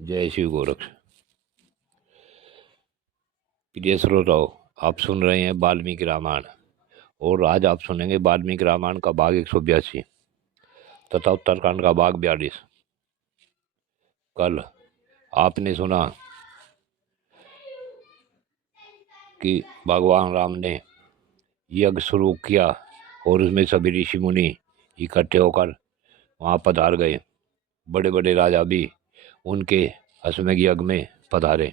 जय शिव गोरक्ष। प्रिय श्रोताओ, आप सुन रहे हैं वाल्मीकि रामायण और आज आप सुनेंगे वाल्मीकि रामायण का भाग 182 तथा उत्तरकांड का भाग 42। कल आपने सुना कि भगवान राम ने यज्ञ शुरू किया और उसमें सभी ऋषि मुनि इकट्ठे होकर वहाँ पधार गए। बड़े बड़े राजा भी उनके अश्वमेध यज्ञ में पधारे।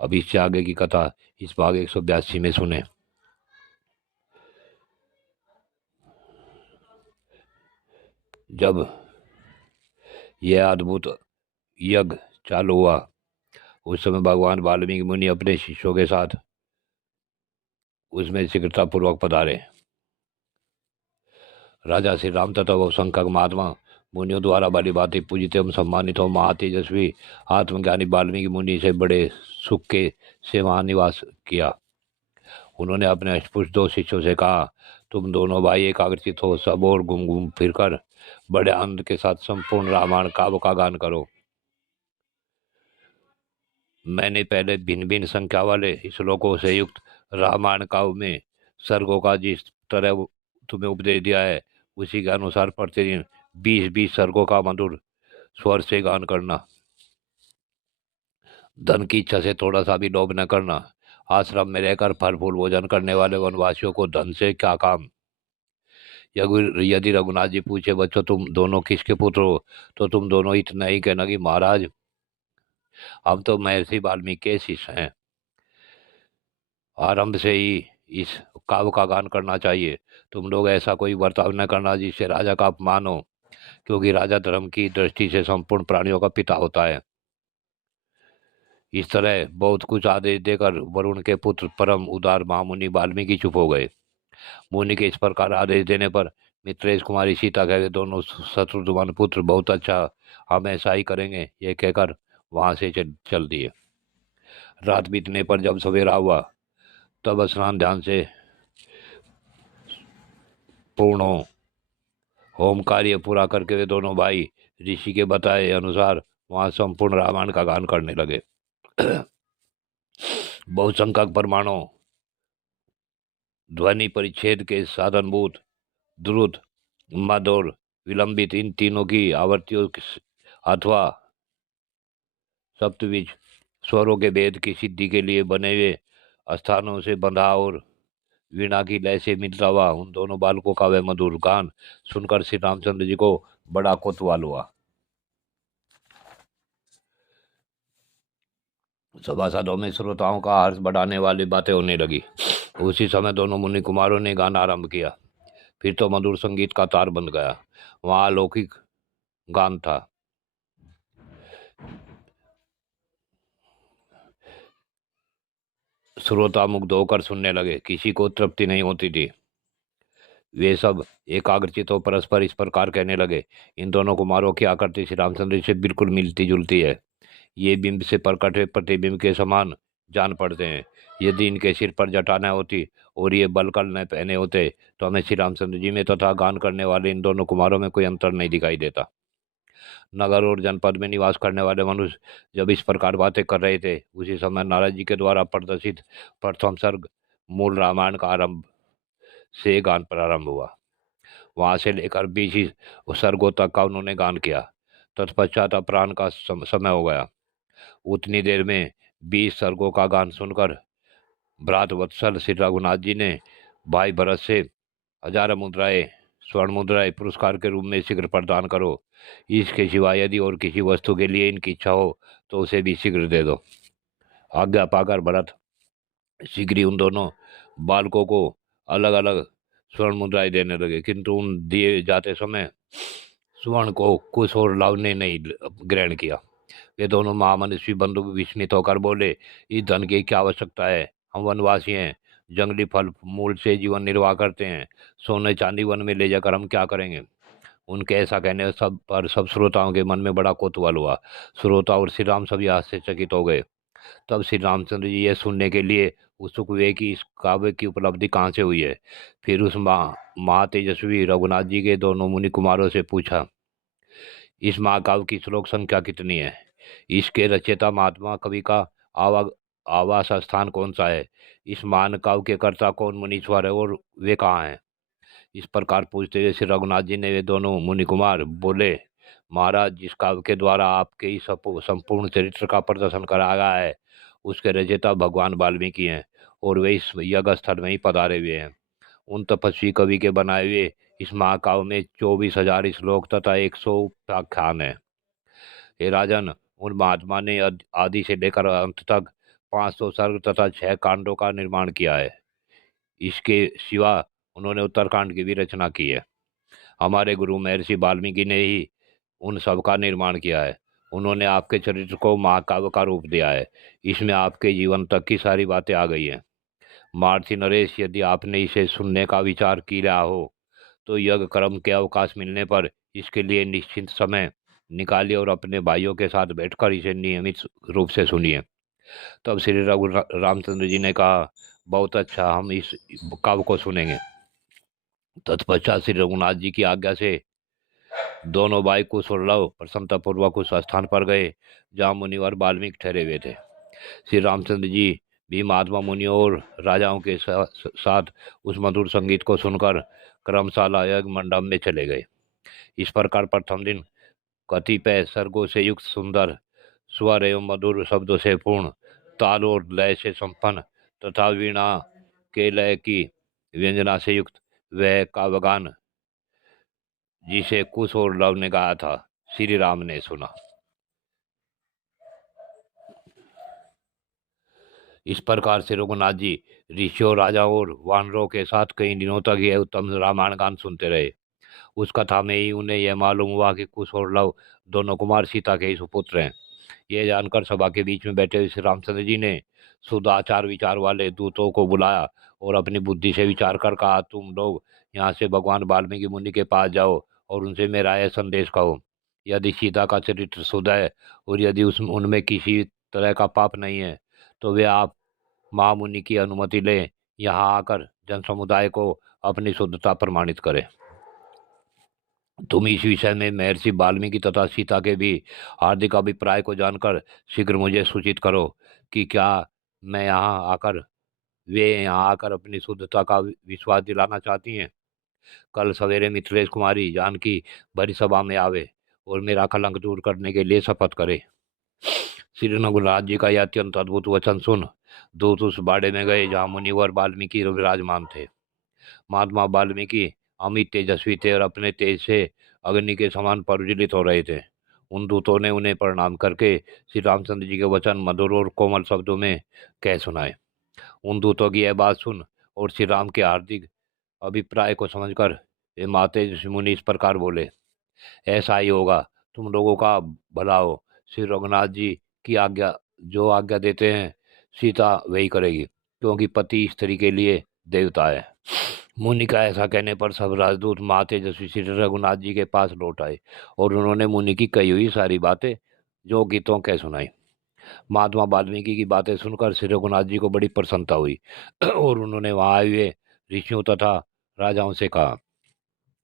अब इससे आगे की कथा इस भाग 182 में सुने। जब यह अद्भुत यज्ञ चालू हुआ उस समय भगवान वाल्मीकि मुनि अपने शिष्यों के साथ उसमें शीघ्रतापूर्वक पधारे। राजा श्री राम तथा वह शंकर महात्मा मुनियों द्वारा भली भांति पूजित एवं सम्मानित हो महातेजस्वी आत्मज्ञानी वाल्मीकि मुनि से बड़े सुख के से वहाँ निवास किया। उन्होंने अपने अष्टपुरुष दो शिष्यों से कहा, तुम दोनों भाई एकाग्रचित हो, सब और घूम घूम फिरकर बड़े आनंद के साथ संपूर्ण रामायण काव्य का गान करो। मैंने पहले भिन्न भिन्न संख्या वाले श्लोकों से युक्त रामायण काव्य में सर्गों का जिस तरह तुम्हें उपदेश दिया है उसी के अनुसार प्रतिदिन 20-20 सर्गों का मधुर स्वर से गान करना। धन की इच्छा से थोड़ा सा भी लोभ न करना। आश्रम में रहकर फल फूल भोजन करने वाले वनवासियों को धन से क्या काम। यदि रघुनाथ जी पूछे, बच्चों तुम दोनों किसके पुत्र हो, तो तुम दोनों इतना ही कहना कि महाराज हम तो महर्षि वाल्मीकि के शिष्य हैं। आरंभ से ही इस काव्य का गान करना चाहिए। तुम लोग ऐसा कोई बर्ताव न करना जिससे राजा का अपमान हो, क्योंकि राजा धर्म की दृष्टि से संपूर्ण प्राणियों का पिता होता है। इस तरह बहुत कुछ आदेश देकर वरुण के पुत्र परम उदार महामुनि वाल्मीकि चुप हो गए। मुनि के इस प्रकार आदेश देने पर मित्रेश कुमारी सीता कह, दोनों शत्रुघ्न पुत्र बहुत अच्छा, हम ऐसा ही करेंगे, ये कहकर वहां से चल दिए। रात बीतने पर जब सवेरा हुआ तब स्नान ध्यान से पूर्ण हो होम कार्य पूरा करके वे दोनों भाई ऋषि के बताए अनुसार वहां संपूर्ण रामायण का गान करने लगे। बहुसंख्यक परमाणु ध्वनि परिच्छेद के साधनभूत द्रुत मद और विलंबित इन तीनों की आवृत्तियों अथवा सप्तविज स्वरों के भेद की सिद्धि के लिए बने हुए स्थानों से बंधा और वीणा की लय से मिलता हुआ उन दोनों बालकों का वह मधुर गान सुनकर श्री रामचंद्र जी को बड़ा कौतूहल हुआ। सभासदों में श्रोताओं का हर्ष बढ़ाने वाली बातें होने लगी। उसी समय दोनों मुनि कुमारों ने गाना आरंभ किया। फिर तो मधुर संगीत का तार बंध गया। वहां अलौकिक गान था। श्रोता मुग्ध होकर सुनने लगे। किसी को तृप्ति नहीं होती थी। वे सब एकाग्रचित हो परस्पर इस प्रकार कहने लगे, इन दोनों कुमारों की आकृति श्री रामचंद्र से बिल्कुल मिलती जुलती है। ये बिंब से प्रकट हुए प्रतिबिंब के समान जान पड़ते हैं। यदि इनके सिर पर जटा न होती और ये बलकल न पहने होते तो हमें श्री रामचंद्र जी में तथा गान करने वाले इन दोनों कुमारों में कोई अंतर नहीं दिखाई देता। नगर और जनपद में निवास करने वाले मनुष्य जब इस प्रकार बातें कर रहे थे उसी समय नारद जी के द्वारा प्रदर्शित प्रथम सर्ग मूल रामायण का आरंभ से गान प्रारंभ हुआ। वहां से लेकर 20 सर्गों तक का उन्होंने गान किया। तत्पश्चात अपराह्न का समय हो गया। उतनी देर में 20 सर्गों का गान सुनकर भ्रात वत्सल श्री रघुनाथ जी ने भाई भरत से 1000 मुद्राएं स्वर्ण मुद्राएं पुरस्कार के रूप में शीघ्र प्रदान करो। इसके सिवा यदि और किसी वस्तु के लिए इनकी इच्छा हो तो उसे भी शीघ्र दे दो। आज्ञा पाकर भरत शीघ्र ही उन दोनों बालकों को अलग अलग स्वर्ण मुद्राएं देने लगे, किंतु उन दिए जाते समय स्वर्ण को कुछ और लाभ ने नहीं ग्रहण किया। वे दोनों महामनुष्य बंधु विस्मित होकर बोले, इस धन की क्या आवश्यकता है, हम वनवासी हैं, जंगली फल मूल से जीवन निर्वाह करते हैं, सोने चांदी वन में ले जाकर हम क्या करेंगे। उनके ऐसा कहने सब श्रोताओं के मन में बड़ा कौतूहल हुआ। श्रोता और श्री राम सभी आश्चर्यचकित हो गए। तब श्री रामचंद्र जी यह सुनने के लिए उत्सुक हुए कि इस काव्य की उपलब्धि कहाँ से हुई है। फिर उस महातेजस्वी रघुनाथ जी के दोनों मुनि कुमारों से पूछा, इस महाकाव्य की श्लोक संख्या कितनी है। इसके रचयिता महात्मा कवि का आवा आवास स्थान कौन सा है? इस महान काव्य के कर्ता कौन मुनीश्वर है और वे कहाँ हैं? इस प्रकार पूछते हुए श्री रघुनाथ जी ने वे दोनों मुनि कुमार बोले, महाराज, जिस काव्य के द्वारा आपके इस संपूर्ण चरित्र का प्रदर्शन कराया गया है, उसके रचयिता भगवान वाल्मीकि हैं और वे इस यज्ञ स्थल में ही पधारे हुए हैं। उन तपस्वी कवि के बनाए हुए इस महाकाव्य में 24,000 श्लोक तथा 100 उपाख्यान है। हे राजन, उन महात्मा ने आदि से लेकर अंत तक 500 सर्ग तथा 6 कांडों का निर्माण किया है। इसके सिवा उन्होंने उत्तरकांड की भी रचना की है। हमारे गुरु महर्षि वाल्मीकि ने ही उन सब का निर्माण किया है। उन्होंने आपके चरित्र को महाकाव्य का रूप दिया है। इसमें आपके जीवन तक की सारी बातें आ गई हैं। महर्षि नरेश, यदि आपने इसे सुनने का विचार किया हो तो यज्ञ कर्म के अवकाश मिलने पर इसके लिए निश्चित समय निकालिए और अपने भाइयों के साथ बैठकर इसे नियमित रूप से सुनिए। तब श्री रामचंद्र जी ने कहा, बहुत अच्छा, हम इस काव्य को सुनेंगे। तत्पश्चात श्री रघुनाथ जी की आज्ञा से दोनों भाई कुशोरलव प्रसन्नतापूर्वक उस स्थान पर गए जहाँ मुनिवर वाल्मीकि ठहरे हुए थे। श्री रामचंद्र जी भी महात्मा मुनियों और राजाओं के साथ उस मधुर संगीत को सुनकर क्रमशाला यज्ञ मंडप में चले गए। इस प्रकार प्रथम दिन कतिपय सर्गों से युक्त सुंदर स्वर एवं मधुर शब्दों से पूर्ण, ताल और लय से संपन्न तथा वीणा के लय की व्यंजना से युक्त वह काव्यगान जिसे कुश और लव ने गाया था, श्री राम ने सुना। इस प्रकार से रघुनाथ जी ऋषियों, राजाओं और वानरों के साथ कई दिनों तक यह उत्तम रामायण गान सुनते रहे। उस कथा में ही उन्हें यह मालूम हुआ कि कुश और लव दोनों कुमार सीता के ही सुपुत्र हैं। यह जानकर सभा के बीच में बैठे श्री रामचंद्र जी ने शुद्ध आचार विचार वाले दूतों को बुलाया और अपनी बुद्धि से विचार कर कहा, तुम लोग यहाँ से भगवान वाल्मीकि मुनि के पास जाओ और उनसे मेरा यह संदेश कहो। यदि सीता का चरित्र शुद्ध है और यदि उनमें किसी तरह का पाप नहीं है तो वे आप महामुनि की अनुमति लें, यहाँ आकर जन समुदाय को अपनी शुद्धता प्रमाणित करें। तुम इस विषय में महर्षि वाल्मीकि तथा सीता के भी हार्दिक अभिप्राय को जानकर शीघ्र मुझे सूचित करो कि क्या वे यहाँ आकर अपनी शुद्धता का विश्वास दिलाना चाहती हैं। कल सवेरे मिथिलेश कुमारी जानकी बड़ी सभा में आवे और मेरा कलंक दूर करने के लिए शपथ करे। श्री रघुनाथ जी का यह अत्यंत अद्भुत वचन सुन दूत उस बाड़े में गए जहाँ मुनिवर वाल्मीकि विराजमान थे। महात्मा वाल्मीकि अमित तेजस्वी थे और अपने तेज से अग्नि के समान प्रज्वलित हो रहे थे। उन दूतों ने उन्हें प्रणाम करके श्री रामचंद्र जी के वचन मधुर और कोमल शब्दों में कह सुनाए। उन दूतों की यह बात सुन और श्री राम के हार्दिक अभिप्राय को समझकर वे माते मुनि इस प्रकार बोले, ऐसा ही होगा, तुम लोगों का भला हो। श्री रघुनाथ जी की जो आज्ञा देते हैं सीता वही करेगी, क्योंकि पति स्त्री के लिए देवता है। मुनि का ऐसा कहने पर सब राजदूत माँ तेजस्वी श्री रघुनाथ जी के पास लौट आए और उन्होंने मुनि की कही हुई सारी बातें जो गीतों कह सुनाई। महात्मा वाल्मीकि की बातें सुनकर श्री रघुनाथ जी को बड़ी प्रसन्नता हुई और उन्होंने वहां आए हुए ऋषियों तथा राजाओं से कहा,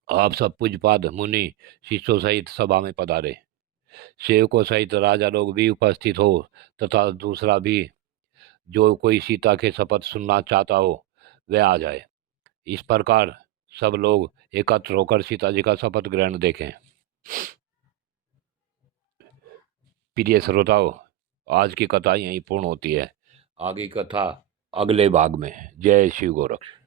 आप सब पूज्यपाद मुनि शिष्यों सहित सभा में पधारे। सेवकों सहित राजा लोग भी उपस्थित हो तथा दूसरा भी जो कोई सीता के शपथ सुनना चाहता हो वह आ जाए। इस प्रकार सब लोग एकत्र होकर सीता जी का शपथ ग्रहण देखें। प्रिय श्रोताओं, आज की कथा यहीं पूर्ण होती है। आगे कथा अगले भाग में। जय शिव गोरक्ष।